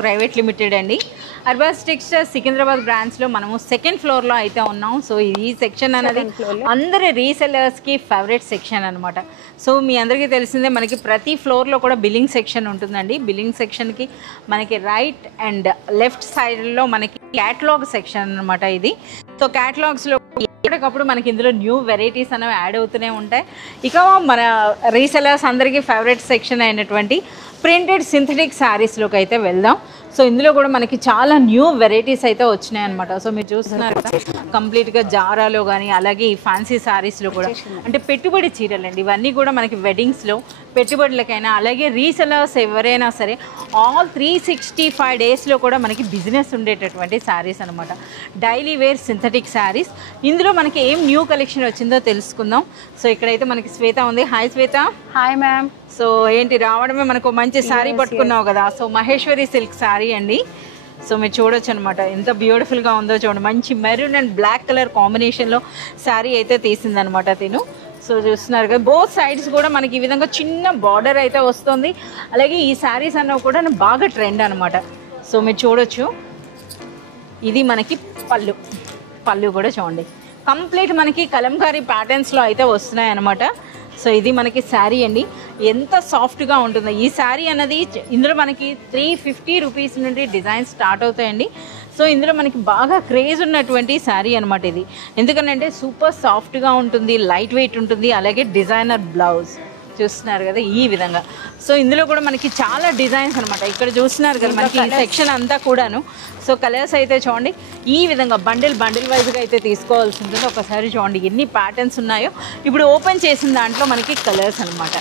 Private limited అండి. Arbaz textiles Secunderabad బ్రాంచ్లో మనము సెకండ్ ఫ్లోర్లో అయితే ఉన్నాం. సో ఈ సెక్షన్ అనేది అందరి రీసెలర్స్కి ఫేవరెట్ సెక్షన్ అనమాట. సో మీ అందరికీ తెలిసిందే మనకి ప్రతి ఫ్లోర్లో కూడా బిల్లింగ్ సెక్షన్ ఉంటుందండి. బిల్లింగ్ సెక్షన్కి మనకి రైట్ అండ్ లెఫ్ట్ సైడ్లో మనకి క్యాటలాగ్ సెక్షన్ అనమాట ఇది. సో క్యాటలాగ్స్లో ఎప్పటికప్పుడు మనకి ఇందులో న్యూ వెరైటీస్ అనేవి యాడ్ అవుతూనే ఉంటాయి. ఇక మన రీసెలర్స్ అందరికీ ఫేవరెట్ సెక్షన్ అయినటువంటి ప్రింటెడ్ సింథటిక్ శారీస్లోకి అయితే వెళ్దాం. సో ఇందులో కూడా మనకి చాలా న్యూ వెరైటీస్ అయితే వచ్చినాయి అనమాట. సో మీరు చూస్తున్నారు కదా కంప్లీట్గా జారాలో కానీ అలాగే ఈ ఫ్యాన్సీ శారీస్లో కూడా అంటే పెట్టుబడి చీరలు అండి. ఇవన్నీ కూడా మనకి వెడ్డింగ్స్లో పెట్టుబడులకైనా అలాగే రీసెలర్స్ ఎవరైనా సరే ఆల్ 365 డేస్లో కూడా మనకి బిజినెస్ ఉండేటటువంటి శారీస్ అనమాట. Daily wear synthetic saris. ఇందులో మనకి ఏం న్యూ కలెక్షన్ వచ్చిందో తెలుసుకుందాం. సో ఇక్కడైతే మనకి శ్వేత ఉంది. Hi Shweta. Hi ma'am. So ఏంటి రావడమే మనకు మంచి శారీ పట్టుకున్నావు కదా. సో మహేశ్వరి సిల్క్ శారీ అండి. సో మీరు చూడొచ్చు అనమాట ఎంత బ్యూటిఫుల్గా ఉందో చూడండి. మంచి మెరూన్ అండ్ బ్లాక్ కలర్ కాంబినేషన్లో శారీ అయితే తీసిందనమాట తిను. సో చూస్తున్నారు కదా బోత్ సైడ్స్ కూడా మనకి ఈ విధంగా చిన్న బార్డర్ అయితే వస్తుంది. అలాగే ఈ శారీస్ అన్నవి కూడా బాగా ట్రెండ్ అనమాట. సో మీరు చూడొచ్చు ఇది మనకి పళ్ళు కూడా చూడండి కంప్లీట్ మనకి కలంకారీ ప్యాటర్న్స్లో అయితే వస్తున్నాయి అనమాట. సో ఇది మనకి శారీ అండి. ఎంత సాఫ్ట్గా ఉంటుందో ఈ శారీ అన్నది. ఇందులో మనకి 350 రూపీస్ నుండి డిజైన్ స్టార్ట్ అవుతాయండి. సో ఇందులో మనకి బాగా క్రేజ్ ఉన్నటువంటి శారీ అనమాట ఇది. ఎందుకంటే సూపర్ సాఫ్ట్గా ఉంటుంది, లైట్ వెయిట్ ఉంటుంది, అలాగే డిజైనర్ బ్లౌజ్ చూస్తున్నారు కదా ఈ విధంగా. సో ఇందులో కూడా మనకి చాలా డిజైన్స్ అనమాట. ఇక్కడ చూస్తున్నారు కదా మనకి ఈ సెక్షన్ అంతా కూడాను. సో కలర్స్ అయితే చూడండి ఈ విధంగా బండిల్ వైజ్గా అయితే తీసుకోవాల్సి ఉంటుంది. ఒకసారి చూడండి ఎన్ని ప్యాటర్న్స్ ఉన్నాయో. ఇప్పుడు ఓపెన్ చేసిన దాంట్లో మనకి కలర్స్ అనమాట.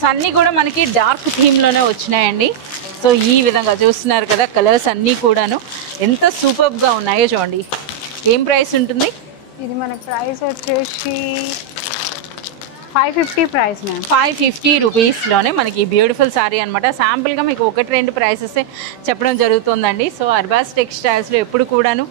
సో అన్నీ కూడా మనకి డార్క్ థీమ్లోనే వచ్చినాయండి. సో ఈ విధంగా చూస్తున్నారు కదా కలర్స్ అన్నీ కూడాను ఎంత సూపర్గా ఉన్నాయో చూడండి. ఏం ప్రైస్ ఉంటుంది? ఇది మన ప్రైస్ వచ్చేసి 550 ప్రైస్ మ్యామ్. 550 రూపీస్లోనే మనకి బ్యూటిఫుల్ శారీ అనమాట. శాంపుల్గా మీకు 1-2 ప్రైసెస్ చెప్పడం జరుగుతుందండి. సో అర్బాస్ టెక్స్టైల్స్లో ఎప్పుడు కూడాను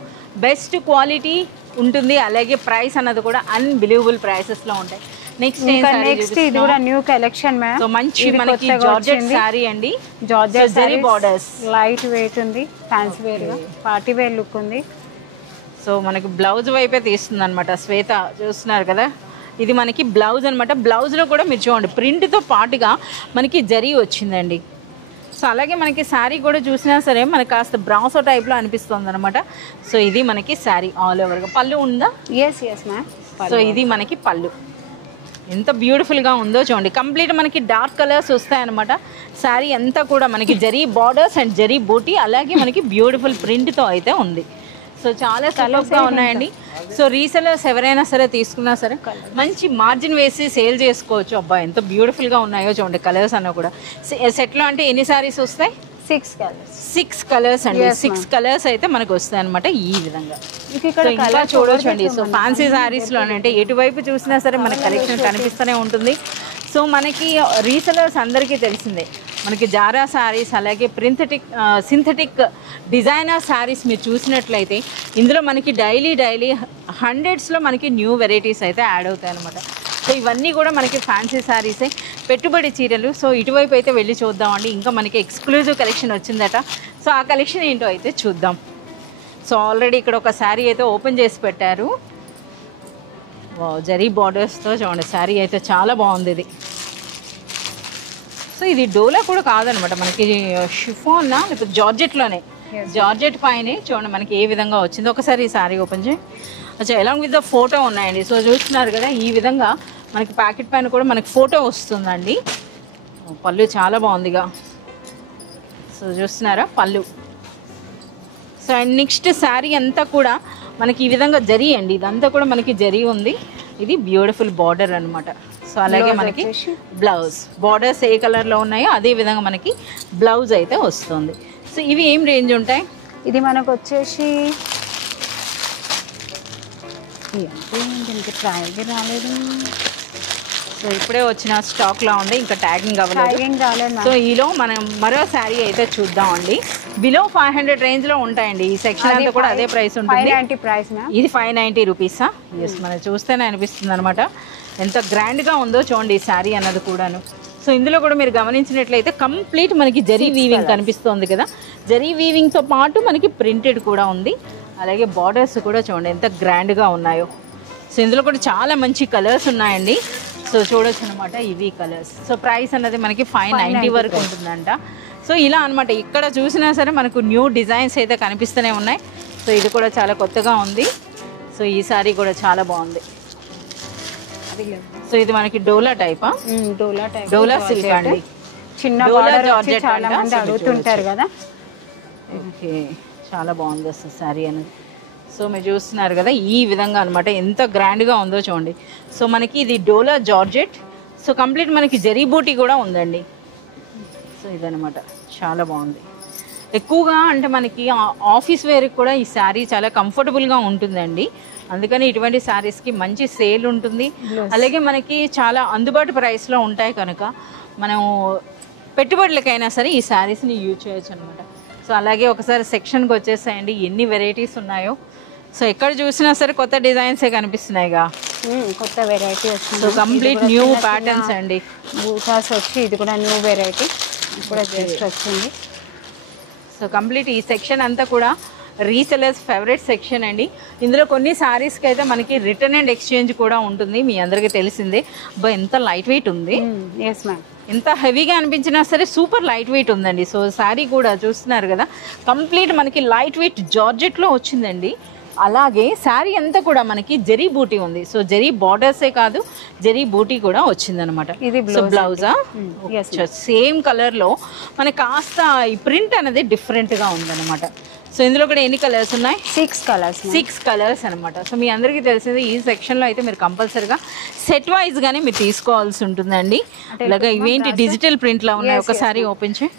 బెస్ట్ క్వాలిటీ ఉంటుంది, అలాగే ప్రైస్ అన్నది కూడా అన్బిలీవబుల్ ప్రైసెస్లో ఉంటాయి. నెక్స్ట్ ఇది కూడా న్యూ కలెక్షన్ మ్యామ్. సో మంచి మనకి జార్జెట్ శారీ అండి. Georgette zari borders, light weight ఉంది, ఫ్యాన్సీ వేర్ గా పార్టీ వేర్ లుక్ ఉంది. సో మనకి బ్లౌజ్ వైపే తీస్తుంది అనమాట శ్వేత. చూస్తున్నారు కదా ఇది మనకి బ్లౌజ్ అనమాట. బ్లౌజ్లో కూడా మీరు చూడండి ప్రింట్తో పాటుగా మనకి జరీ వచ్చిందండి. సో అలాగే మనకి శారీ కూడా చూసినా సరే మనకి కాస్త బ్రాసో టైప్లో అనిపిస్తుంది అనమాట. సో ఇది మనకి శారీ ఆల్ ఓవర్గా. పళ్ళు ఉందా? Yes ma'am. సో ఇది మనకి పళ్ళు ఎంత బ్యూటిఫుల్గా ఉందో చూడండి. కంప్లీట్ మనకి డార్క్ కలర్స్ వస్తాయన్నమాట. శారీ అంతా కూడా మనకి జరీ బార్డర్స్ అండ్ జరీ బూటీ అలాగే మనకి బ్యూటిఫుల్ ప్రింట్తో అయితే ఉంది. సో చాలా కలర్స్గా ఉన్నాయండి. సో రీసెలర్స్ ఎవరైనా సరే తీసుకున్నా సరే మంచి మార్జిన్ వేసి సేల్ చేసుకోవచ్చు. అబ్బా ఎంత బ్యూటిఫుల్గా ఉన్నాయో చూడండి కలర్స్ అన్న కూడా. సెట్లో అంటే ఎన్ని శారీస్ వస్తాయి? 6 కలర్స్ అండి. 6 కలర్స్ అయితే మనకు వస్తాయి అనమాట ఈ విధంగా. ఇంకా చూడొచ్చండి. సో ఫ్యాన్సీ శారీస్లో అంటే ఎటువైపు చూసినా సరే మనకి కలెక్షన్ కనిపిస్తూనే ఉంటుంది. సో మనకి రీసెలర్స్ అందరికీ తెలిసిందే మనకి జారా శారీస్ అలాగే సింథటిక్ డిజైనర్ శారీస్ మీరు చూసినట్లయితే ఇందులో మనకి డైలీ హండ్రెడ్స్లో మనకి న్యూ వెరైటీస్ అయితే యాడ్ అవుతాయి అనమాట. సో ఇవన్నీ కూడా మనకి ఫ్యాన్సీ శారీసే, పెట్టుబడి చీరలు. సో ఇటువైపు అయితే వెళ్ళి చూద్దామండి. ఇంకా మనకి ఎక్స్క్లూజివ్ కలెక్షన్ వచ్చిందట. సో ఆ కలెక్షన్ ఏంటో అయితే చూద్దాం. సో ఆల్రెడీ ఇక్కడ ఒక శారీ అయితే ఓపెన్ చేసి పెట్టారు. జరీ బార్డర్స్తో చూడండి శారీ అయితే చాలా బాగుంది ఇది. సో ఇది డోలా కూడా కాదనమాట మనకి షిఫాన్నా లేకపోతే జార్జెట్లోనే జార్జెట్ పైనే చూడండి మనకి ఏ విధంగా వచ్చిందో. ఒకసారి ఈ శారీ ఓపెన్ చేయి. అచ్చా ఎలాంగ్ విత్ ద ఫోటో ఉన్నాయండి. సో చూస్తున్నారు కదా ఈ విధంగా మనకి ప్యాకెట్ పైన కూడా మనకి ఫోటో వస్తుందండి. పళ్ళు చాలా బాగుందిగా. సో చూస్తున్నారా పళ్ళు. సో అండ్ నెక్స్ట్ శారీ అంతా కూడా మనకి ఈ విధంగా జరీ అండి. ఇదంతా కూడా మనకి జరీ ఉంది. ఇది బ్యూటిఫుల్ బార్డర్ అనమాట. సో అలాగే మనకి బ్లౌజ్ బార్డర్స్ ఏ కలర్లో ఉన్నాయో అదే విధంగా మనకి బ్లౌజ్ అయితే వస్తుంది. సో ఇవి ఏం రేంజ్ ఉంటాయి? ఇది మనకు వచ్చేసి దీనికి ట్రయల్ రాలేదు. సో ఇప్పుడే వచ్చిన స్టాక్లో ఉంది, ఇంకా ట్యాగింగ్ అవ్వలేదు. సో ఈలో మనం మరో శారీ అయితే చూద్దామండి. బిలో 500 రేంజ్లో ఉంటాయండి. ఈ సెక్షన్ అంతా కూడా అదే ప్రైస్ ఉంటుంది. 590 ప్రైస్. ఇది 590 రూపీసా? ఎస్, మనం చూస్తేనే అనిపిస్తుంది అనమాట ఎంత గ్రాండ్గా ఉందో చూడండి ఈ శారీ అన్నది కూడాను. సో ఇందులో కూడా మీరు గమనించినట్లయితే కంప్లీట్ మనకి జరీ వీవింగ్ కనిపిస్తుంది కదా. జరీ వీవింగ్తో పాటు మనకి ప్రింటెడ్ కూడా ఉంది. అలాగే బార్డర్స్ కూడా చూడండి ఎంత గ్రాండ్గా ఉన్నాయో. సో ఇందులో కూడా చాలా మంచి కలర్స్ ఉన్నాయండి. సో చూడొచ్చు అనమాట ఇవి కలర్స్. సో ప్రైస్ అన్నది మనకి 590 వరకు ఉంటుందంట. సో ఇలా అనమాట ఎక్కడ చూసినా సరే మనకు న్యూ డిజైన్స్ అయితే కనిపిస్తూనే ఉన్నాయి. సో ఇది కూడా చాలా కొత్తగా ఉంది. సో ఈ సారీ కూడా చాలా బాగుంది. సో ఇది మనకి డోలా టైపా? డోలా సిల్క్ అండి. చిన్న బార్డర్ వచ్చి చాలా మంది అడుగుతుంటారు కదా. ఓకే, చాలా బాగుంది అసలు సారీ అనేది. సో మీరు చూస్తున్నారు కదా ఈ విధంగా అనమాట ఎంత గ్రాండ్గా ఉందో చూడండి. సో మనకి ఇది డోలా జార్జెట్. సో కంప్లీట్ మనకి జరీ బూటీ కూడా ఉందండి. సో ఇదనమాట చాలా బాగుంది. ఎక్కువగా అంటే మనకి ఆఫీస్ వేర్కి కూడా ఈ శారీ చాలా కంఫర్టబుల్గా ఉంటుందండి. అందుకని ఇటువంటి శారీస్కి మంచి సేల్ ఉంటుంది. అలాగే మనకి చాలా అందుబాటు ప్రైస్లో ఉంటాయి కనుక మనం పెట్టుబడులకైనా సరే ఈ శారీస్ని యూజ్ చేయొచ్చు అనమాట. సో అలాగే ఒకసారి సెక్షన్కి వచ్చేసాయండి ఎన్ని వెరైటీస్ ఉన్నాయో. సో ఎక్కడ చూసినా సరే కొత్త డిజైన్సే కనిపిస్తున్నాయిగా. కొత్త వెరైటీ వచ్చింది. సో కంప్లీట్ న్యూ ప్యాటర్న్స్ అండి. బూటాస్ వచ్చి ఇది కూడా న్యూ వెరైటీ కూడా జస్ట్ వచ్చింది. సో కంప్లీట్ ఈ సెక్షన్ అంతా కూడా రీసెలర్స్ ఫేవరెట్ సెక్షన్ అండి. ఇందులో కొన్ని సారీస్కి అయితే మనకి రిటర్న్ అండ్ ఎక్స్చేంజ్ కూడా ఉంటుంది. మీ అందరికీ తెలిసిందే. బా ఎంత లైట్ వెయిట్ ఉంది. Yes ma'am. ఎంత హెవీగా అనిపించినా సరే సూపర్ లైట్ వెయిట్ ఉందండి. సో శారీ కూడా చూస్తున్నారు కదా కంప్లీట్ మనకి లైట్ వెయిట్ జార్జెట్లో వచ్చిందండి. అలాగే శారీ అంతా కూడా మనకి జరీ బూటీ ఉంది. సో జరీ బార్డర్సే కాదు జరీ బూటీ కూడా వచ్చిందనమాట. ఇది బ్లౌజా సేమ్ కలర్లో మనకి కాస్త ఈ ప్రింట్ అనేది డిఫరెంట్గా ఉందన్నమాట. సో ఇందులో కూడా ఎన్ని కలర్స్ ఉన్నాయి? 6 కలర్స్ అనమాట. సో మీ అందరికీ తెలిసింది ఈ సెక్షన్లో అయితే మీరు కంపల్సరీగా సెట్ వైజ్గానే మీరు తీసుకోవాల్సి ఉంటుందండి. అలాగే ఇవేంటి డిజిటల్ ప్రింట్లో ఉన్నాయి, ఒకసారి ఓపెన్ చేయి.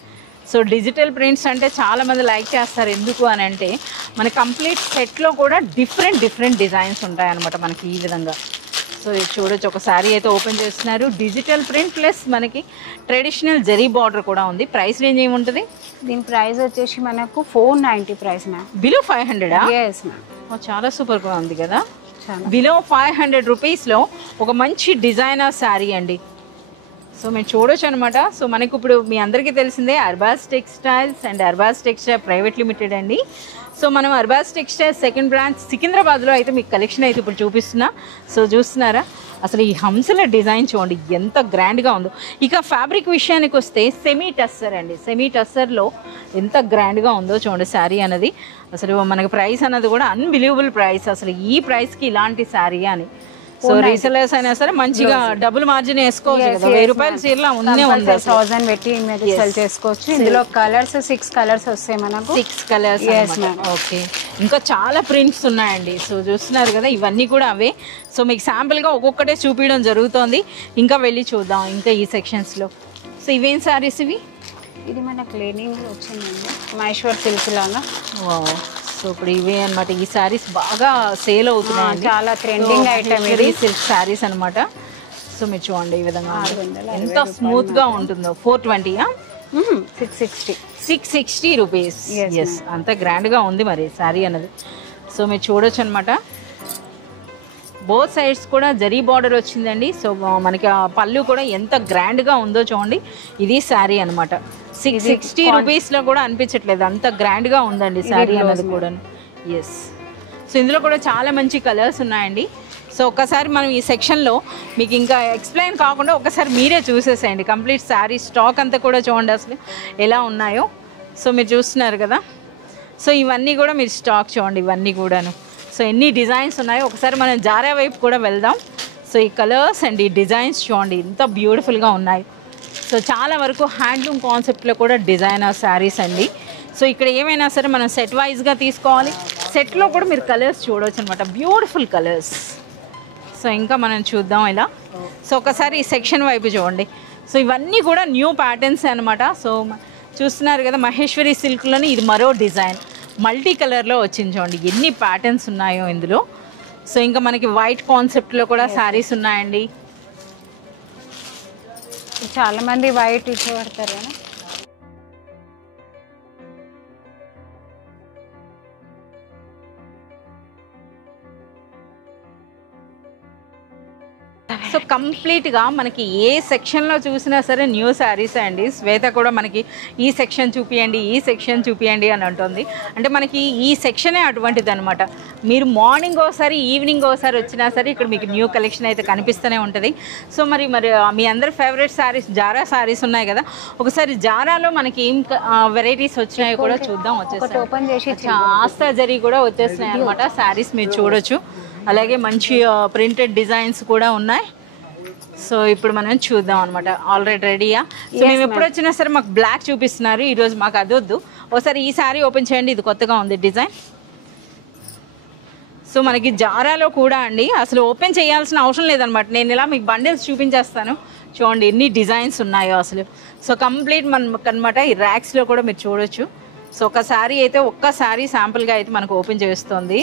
సో డిజిటల్ ప్రింట్స్ అంటే చాలామంది లైక్ చేస్తారు. ఎందుకు అని అంటే మన కంప్లీట్ సెట్లో కూడా డిఫరెంట్ డిజైన్స్ ఉంటాయన్నమాట మనకి ఈ విధంగా. సో ఇది చూడొచ్చు, ఒక శారీ అయితే ఓపెన్ చేస్తున్నారు. డిజిటల్ ప్రింట్ ప్లస్ మనకి ట్రెడిషనల్ జరీ బార్డర్ కూడా ఉంది. ప్రైస్ రేంజ్ ఏముంటుంది? దీని ప్రైస్ వచ్చేసి మనకు 490 price ma'am. Below 500? Yes ma'am. చాలా సూపర్గా ఉంది కదా. బిలో 500 రూపీస్లో ఒక మంచి డిజైనర్ శారీ అండి. సో మేము చూడొచ్చు అనమాట. సో మనకు ఇప్పుడు మీ అందరికీ తెలిసిందే Arbaz textiles and Arbaz textile private limited అండి. సో మనం అర్బాస్ టెక్స్టైల్ సెకండ్ బ్రాంచ్ సికింద్రాబాద్లో అయితే మీకు కలెక్షన్ అయితే ఇప్పుడు చూపిస్తున్నా. సో చూస్తున్నారా అసలు ఈ హంసల డిజైన్ చూడండి ఎంత గ్రాండ్గా ఉందో. ఇక ఫ్యాబ్రిక్ విషయానికి వస్తే సెమీ టస్సర్ అండి. సెమీ టస్సర్లో ఎంత గ్రాండ్గా ఉందో చూడండి శారీ అనేది. అసలు మనకి ప్రైస్ అన్నది కూడా అన్బిలీవబుల్ ప్రైస్. అసలు ఈ ప్రైస్కి ఇలాంటి శారీ అని. సో రీసెలర్స్ అయినా సరే మంచిగా డబుల్ మార్జిన్ వేసుకోవచ్చు కదా. 1000 రూపాయల చీరలో ఉంది 1000 పెట్టి సెల్ చేసుకోవచ్చు. ఇందులో కలర్స్ 6 కలర్స్ వస్తాయి మనకు. 6 కలర్స్. ఓకే, ఇంకా చాలా ప్రింట్స్ ఉన్నాయండి. సో చూస్తున్నారు కదా ఇవన్నీ కూడా అవే. సో మీకు శాంపుల్గా ఒక్కొక్కటే చూపించడం జరుగుతోంది. ఇంకా వెళ్ళి చూద్దాం ఇంకా ఈ సెక్షన్స్లో. సో ఇవేం సారీస్ ఇవి? ఇది మన క్లీనింగ్ వచ్చిందండి మహేశ్వర్ సిల్క్ లాగా. సో ఇప్పుడు ఇవే అనమాట. ఈ శారీస్ బాగా సేల్ అవుతున్నాయి, చాలా ట్రెండింగ్ ఐటమ్ ఇది. సిల్క్ శారీస్ అనమాట. సో మీరు చూడండి ఈ విధంగా ఎంత స్మూత్ గా ఉంటుందో. 420? 660 రూపీస్. ఎస్, అంత గ్రాండ్ గా ఉంది మరి శారీ అన్నది. సో మీరు చూడొచ్చు అనమాట. బోత్ సైడ్స్ కూడా జరీ బార్డర్ వచ్చిందండి. సో మనకి ఆ పళ్ళు కూడా ఎంత గ్రాండ్గా ఉందో చూడండి. ఇది శారీ అనమాట. 660 రూపీస్లో కూడా అనిపించట్లేదు, అంత గ్రాండ్గా ఉందండి శారీ అన్నది కూడా. ఎస్, సో ఇందులో కూడా చాలా మంచి కలర్స్ ఉన్నాయండి. సో ఒక్కసారి మనం ఈ సెక్షన్లో మీకు ఇంకా ఎక్స్ప్లెయిన్ కాకుండా ఒకసారి మీరే చూసేసేయండి కంప్లీట్ శారీ స్టాక్ అంతా కూడా చూడండి అసలు ఎలా ఉన్నాయో. సో మీరు చూస్తున్నారు కదా. సో ఇవన్నీ కూడా మీరు స్టాక్ చూడండి, ఇవన్నీ కూడాను. సో ఎన్ని డిజైన్స్ ఉన్నాయో ఒకసారి మనం జారా వైపు కూడా వెళ్దాం. సో ఈ కలర్స్ అండ్ ఈ డిజైన్స్ చూడండి ఎంత బ్యూటిఫుల్గా ఉన్నాయి. సో చాలా వరకు హ్యాండ్లూమ్ కాన్సెప్ట్లో కూడా డిజైనర్ శారీస్ అండి. సో ఇక్కడ ఏమైనా సరే మనం సెట్ వైజ్గా తీసుకోవాలి. సెట్లో కూడా మీరు కలర్స్ చూడవచ్చు అనమాట, బ్యూటిఫుల్ కలర్స్. సో ఇంకా మనం చూద్దాం ఇలా. సో ఒకసారి ఈ సెక్షన్ వైపు చూడండి. సో ఇవన్నీ కూడా న్యూ ప్యాటర్న్స్ అనమాట. సో చూస్తున్నారు కదా మహేశ్వరి సిల్క్లోని ఇది మరో డిజైన్ మల్టీ కలర్లో వచ్చింది చూడండి ఎన్ని ప్యాటర్న్స్ ఉన్నాయో ఇందులో. సో ఇంకా మనకి వైట్ కాన్సెప్ట్లో కూడా శారీస్ ఉన్నాయండి. చాలా మంది వైట్ ఇష్టపడతారు కదా. సో కంప్లీట్గా మనకి ఏ సెక్షన్లో చూసినా సరే న్యూ శారీస్ అండి. శ్వేత కూడా మనకి ఈ సెక్షన్ చూపియండి, ఈ సెక్షన్ చూపియండి అని అంటుంది. అంటే మనకి ఈ సెక్షనే అటువంటిది అనమాట. మీరు మార్నింగ్ ఒకసారి ఈవినింగ్ ఒకసారి వచ్చినా సరే ఇక్కడ మీకు న్యూ కలెక్షన్ అయితే కనిపిస్తూనే ఉంటుంది. సో మరి మీ అందరి ఫేవరెట్ శారీస్ జారా శారీస్ ఉన్నాయి కదా, ఒకసారి జారాలో మనకి ఏం వెరైటీస్ వచ్చినాయో కూడా చూద్దాం. వచ్చేసి ఓపెన్ చేసి ఆస్తా జరీ కూడా వచ్చేసినాయి అనమాట శారీస్, మీరు చూడొచ్చు. అలాగే మంచి ప్రింటెడ్ డిజైన్స్ కూడా ఉన్నాయి. సో ఇప్పుడు మనం చూద్దాం అనమాట. ఆల్రెడీ రెడీయా? సో మేము ఎప్పుడు వచ్చినా సరే మాకు బ్లాక్ చూపిస్తున్నారు, ఈరోజు మాకు అది వద్దు. ఒకసారి ఈ శారీ ఓపెన్ చేయండి, ఇది కొత్తగా ఉంది డిజైన్. సో మనకి జారాలో కూడా అండి అసలు ఓపెన్ చేయాల్సిన అవసరం లేదనమాట. నేను ఇలా మీకు బండిల్స్ చూపించేస్తాను, చూడండి ఎన్ని డిజైన్స్ ఉన్నాయో అసలు. సో కంప్లీట్ మనకు అనమాట ఈ ర్యాక్స్లో కూడా మీరు చూడొచ్చు. సో ఒక శారీ అయితే ఒక్కసారి శాంపుల్గా అయితే మనకు ఓపెన్ చేస్తుంది.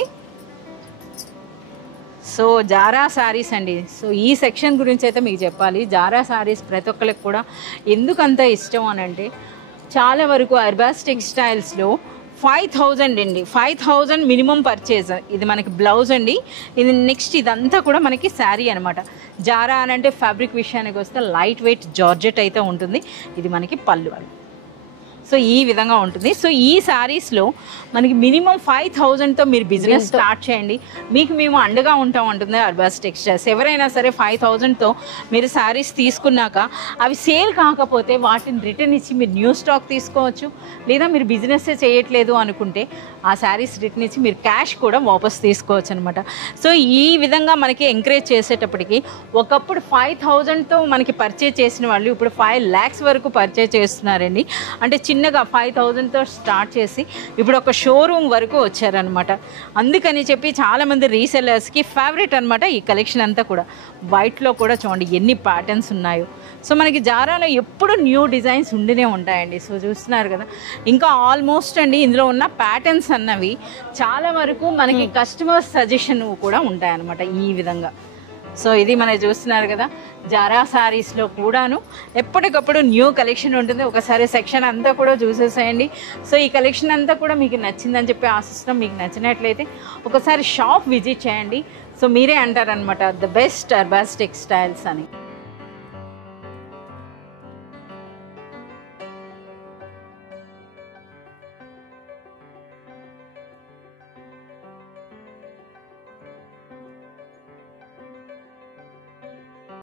సో జారా శారీస్ అండి. సో ఈ సెక్షన్ గురించి అయితే మీకు చెప్పాలి. జారా శారీస్ ప్రతి ఒక్కరికి కూడా ఎందుకంత ఇష్టం అని అంటే, చాలా వరకు అర్బాస్ టెక్స్టైల్స్లో 5000 అండి, 5000 మినిమం పర్చేజ్. ఇది మనకి బ్లౌజ్ అండి, ఇది నెక్స్ట్ ఇదంతా కూడా మనకి శారీ అనమాట. జారా అని అంటే ఫ్యాబ్రిక్ విషయానికి వస్తే లైట్ వెయిట్ జార్జెట్ అయితే ఉంటుంది. ఇది మనకి పళ్ళు అని. సో ఈ విధంగా ఉంటుంది. సో ఈ శారీస్లో మనకి మినిమం 5000తో మీరు బిజినెస్ స్టార్ట్ చేయండి, మీకు మేము అండగా ఉంటాం అంటుంది అర్బాస్ టెక్స్టైల్స్. ఎవరైనా సరే 5000తో మీరు శారీస్ తీసుకున్నాక అవి సేల్ కాకపోతే వాటిని రిటర్న్ ఇచ్చి మీరు న్యూ స్టాక్ తీసుకోవచ్చు. లేదా మీరు బిజినెస్ చేయట్లేదు అనుకుంటే ఆ శారీస్ రిటర్న్ ఇచ్చి మీరు క్యాష్ కూడా వాపస్ తీసుకోవచ్చు అనమాట. సో ఈ విధంగా మనకి ఎంకరేజ్ చేసేటప్పటికి ఒకప్పుడు 5000తో మనకి పర్చేజ్ చేసిన వాళ్ళు ఇప్పుడు 5 lakhs వరకు పర్చేజ్ చేస్తున్నారండి. అంటే చిన్నగా 5000తో స్టార్ట్ చేసి ఇప్పుడు ఒక షోరూమ్ వరకు వచ్చారనమాట. అందుకని చెప్పి చాలామంది రీసెల్లర్స్కి ఫేవరెట్ అనమాట ఈ కలెక్షన్ అంతా కూడా. వైట్లో కూడా చూడండి ఎన్ని ప్యాటర్న్స్ ఉన్నాయో. సో మనకి జారాలో ఎప్పుడు న్యూ డిజైన్స్ ఉండినే ఉంటాయండి. సో చూస్తున్నారు కదా, ఇంకా ఆల్మోస్ట్ అండి ఇందులో ఉన్న ప్యాటర్న్స్ అన్నవి చాలా వరకు మనకి కస్టమర్ సజెషన్ కూడా ఉంటాయన్నమాట ఈ విధంగా. సో ఇది మనం చూస్తున్నారు కదా, జారా శారీస్లో కూడాను ఎప్పటికప్పుడు న్యూ కలెక్షన్ ఉంటుంది. ఒకసారి సెక్షన్ అంతా కూడా చూసేసేయండి. సో ఈ కలెక్షన్ అంతా కూడా మీకు నచ్చిందని చెప్పి ఆశిస్తున్నాం. మీకు నచ్చినట్లయితే ఒకసారి షాప్ విజిట్ చేయండి. సో మీరే అంటారనమాట ద బెస్ట్ అర్బాస్ టెక్స్టైల్స్ అని.